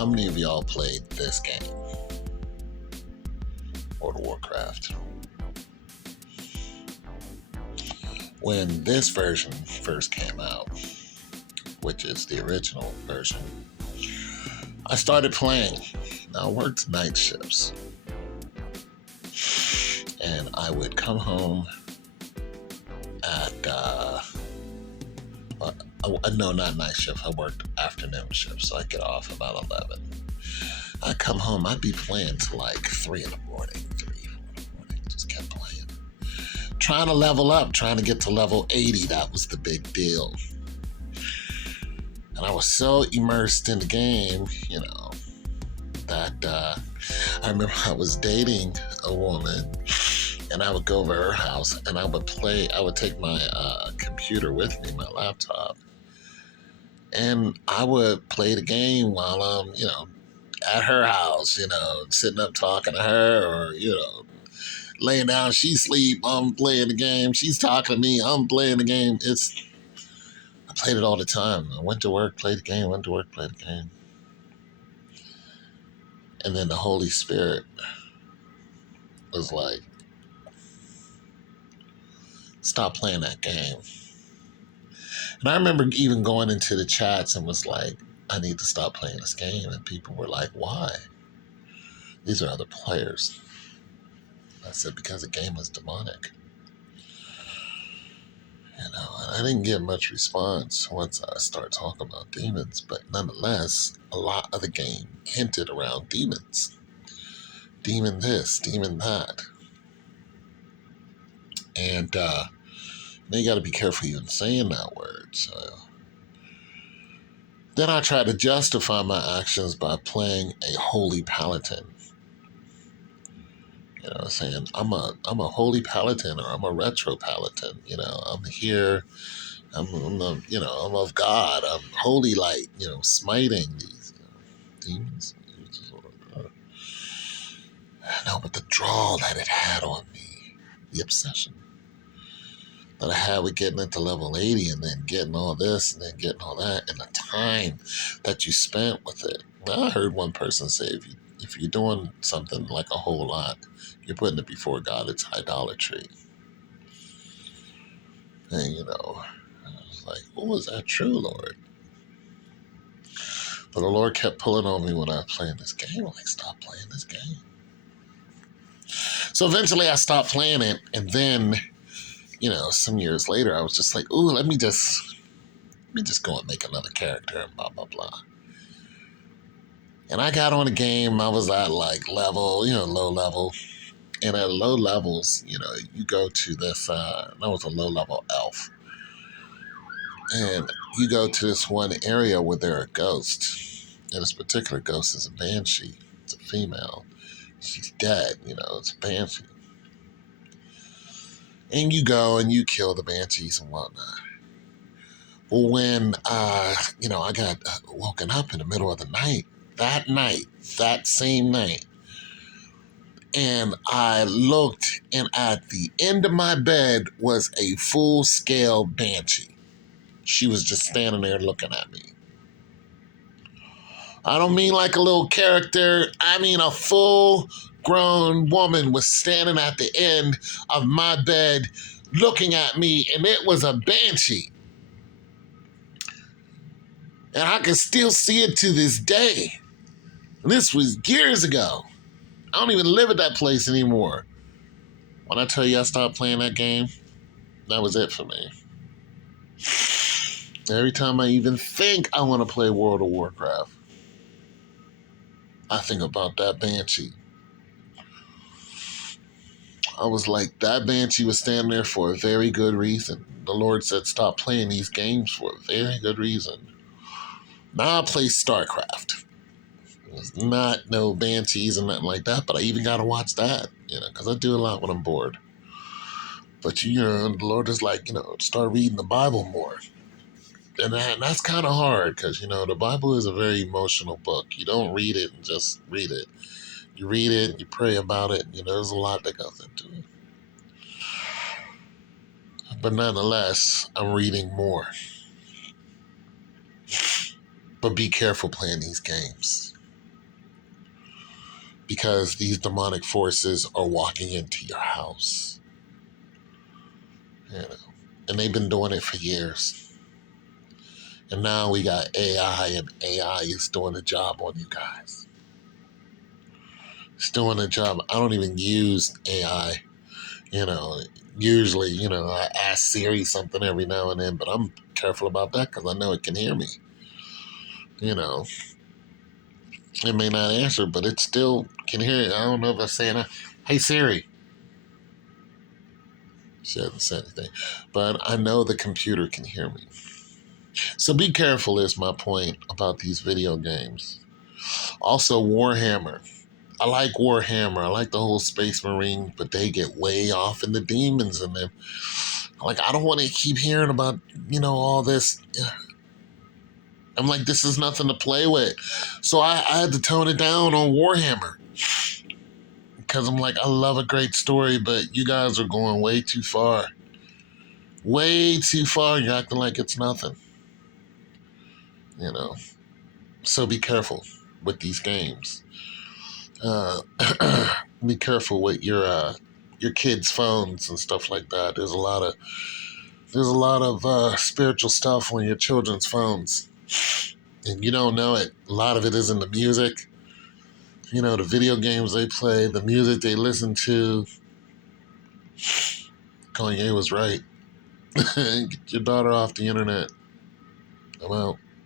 how many of y'all played this game? World of Warcraft. When this version first came out, which is the original version, I started playing. Now, I worked night shifts. And I would come home at, no, not night shift. I worked afternoon shift, so I'd get off about 11. I'd come home, I'd be playing till like 3 in the morning, 3, 4 in the morning, just kept playing. Trying to level up, trying to get to level 80, that was the big deal. And I was so immersed in the game, that I remember I was dating a woman, and I would go over her house and I would take my computer with me, my laptop, and I would play the game while I'm, at her house, sitting up talking to her, or, laying down, she sleep, I'm playing the game, she's talking to me, I'm playing the game. I played it all the time. I went to work, played the game, went to work, played the game. And then the Holy Spirit was like, stop playing that game. And I remember even going into the chats and was like, I need to stop playing this game. And people were like, why? These are other players. I said, because the game was demonic. And I didn't get much response once I started talking about demons, but nonetheless, a lot of the game hinted around demons. Demon this, demon that. And then you got to be careful even saying that word. So then I tried to justify my actions by playing a holy paladin. Saying I'm a holy paladin, or I'm a retro paladin. I'm here. I'm of God. I'm holy light. Smiting these demons. No, but the draw that it had on me, the obsession that I had with getting it to level 80 and then getting all this and then getting all that, and the time that you spent with it. Now, I heard one person say, if you're doing something like a whole lot, you're putting it before God, it's idolatry. And, I was like, well, was that true, Lord? But the Lord kept pulling on me when I was playing this game. I'm like, stop playing this game. So eventually I stopped playing it, and then, some years later, I was just like, ooh, let me just go and make another character and blah, blah, blah. And I got on a game, I was at like level, low level. And at low levels, you go to this, that was a low level elf. And you go to this one area where there are ghosts. And this particular ghost is a banshee. It's a female. She's dead, it's a banshee. And you go and you kill the banshees and whatnot. Well, when, I got woken up in the middle of the night, that same night, and I looked, and at the end of my bed was a full-scale banshee. She was just standing there looking at me. I don't mean like a little character. I mean a full-grown woman was standing at the end of my bed looking at me, and it was a banshee. And I can still see it to this day. This was years ago. I don't even live at that place anymore. When I tell you I stopped playing that game, that was it for me. Every time I even think I want to play World of Warcraft, I think about that banshee. I was like, that banshee was standing there for a very good reason. The Lord said, stop playing these games for a very good reason. Now I play StarCraft. There's not no banshees and nothing like that, but I even got to watch that, because I do a lot when I'm bored. But, the Lord is like, start reading the Bible more. And that's kind of hard because, the Bible is a very emotional book. You don't read it and just read it. You read it, you pray about it, there's a lot that goes into it. But nonetheless, I'm reading more. But be careful playing these games. because these demonic forces are walking into your house. You know, and they've been doing it for years. And now we got AI, and AI is doing a job on you guys. It's doing a job. I don't even use AI. You know, usually, I ask Siri something every now and then, but I'm careful about that because I know it can hear me. You know, it may not answer, but it still can hear it. I don't know if I'm saying, hey Siri. She hasn't said anything, but I know the computer can hear me. So be careful is my point about these video games. Also, Warhammer. I like Warhammer. I like the whole Space Marine, but they get way off in the demons in them. Like, I don't want to keep hearing about, all this. I'm like, this is nothing to play with. So I had to tone it down on Warhammer. Because I'm like, I love a great story, but you guys are going way too far. Way too far. You're acting like it's nothing. So be careful with these games. Be careful with your kids' phones and stuff like that. There's a lot of spiritual stuff on your children's phones, and you don't know it. A lot of it is in the music. The video games they play, the music they listen to. Kanye was right. Get your daughter off the internet. I'm out.